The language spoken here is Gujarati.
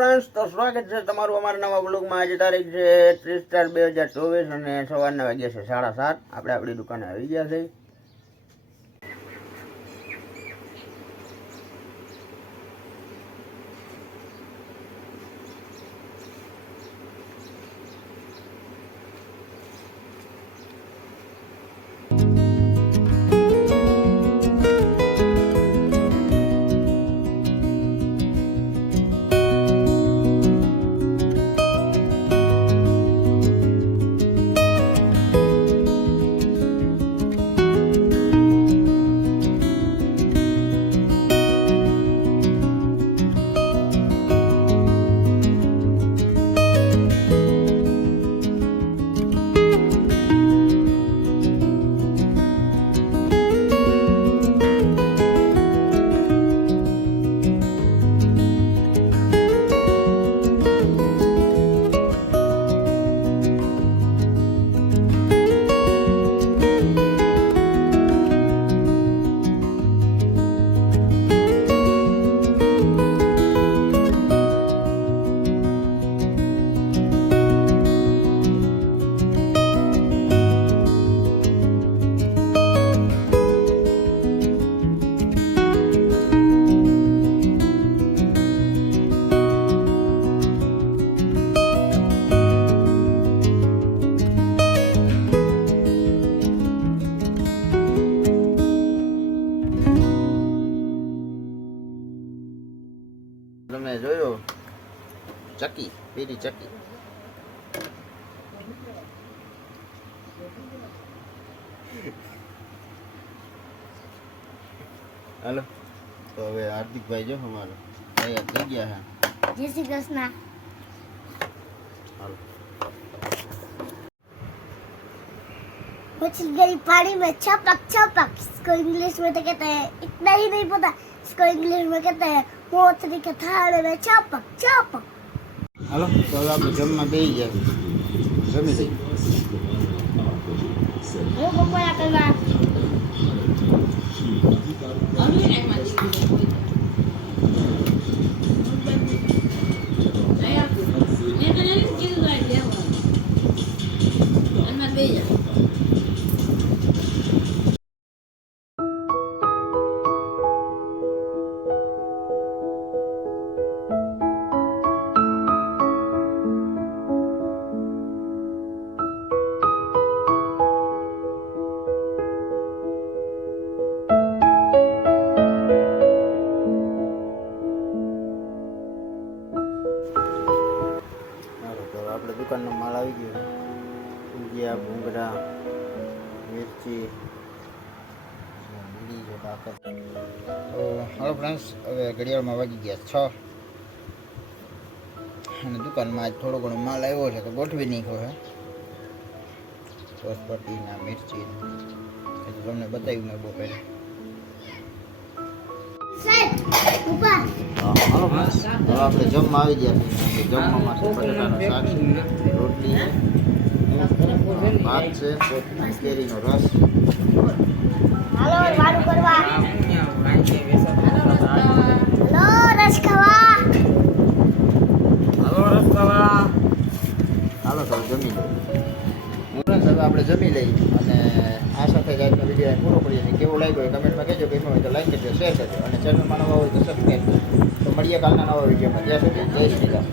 ફ્રેન્ડ્સ, તો સ્વાગત છે તમારું અમારા નવા બ્લોગમાં. આજે તારીખ છે 30/4/2024 અને સવારના વાગ્યા છે 7:30. આપણે આપણી દુકાને આવી ગયા છે. તમે જોયો ચક્કી, પેલી ચક્કી. હાલો, તો હવે હાર્દિકભાઈ જો અમારે તૈયાર થઈ ગયા છે. જય શ્રી કૃષ્ણ. હાલો, मछली गई पानी में छपक छपक. इसको इंग्लिश में तो कहते हैं, इतना ही नहीं पता. इसको इंग्लिश में कहते हैं मोतरी के थाले में छपक छपक. હાલો, તો હવે આપણે જમવા બેસી ગયા. જમી લઈ. वो पकोड़ा करना. આપણે દુકાનનો માલ આવી ગયો. ઊંધિયા, ભૂંગળા, મિરચી, મૂડી છે, ભાખર. તો હાલો ફ્રેન્ડ્સ, હવે ઘડિયાળમાં વાગી ગયા 6 અને દુકાનમાં આજ થોડો ઘણો માલ આવ્યો છે તો ગોઠવી નાખ્યો છે. સોસપટ્ટીના, મિરચી એ તો તમને બતાવ્યું મેં બપોરે. હાલો ફ્રેન્ડ્સ, તો આપણે જમવા આવી ગયા છીએ. જમવામાં છે બટાટાનું શાક, રોટલી, ભાત છે, કેરીનો રસ. હાલો વાડું કરવા. હાલો રસ ખાવા. હાલો તો જમી લઈએ. હવે આપણે જમી લઈ અને આ સાથે જ આજનો વિડીયો પૂરો કરીએ છીએ. કેવો લાગ્યો એ કમેન્ટમાં કહેજો. ગમ્યો હોય તો લાઈક કરજો, શેર કરજો અને ચેનલમાં નવા હોય તો સબસ્ક્રાઈબ કરજો. તો મળીએ કાલના નવા વિડીયોમાં. ત્યાં સુધી જય શ્રી રામ.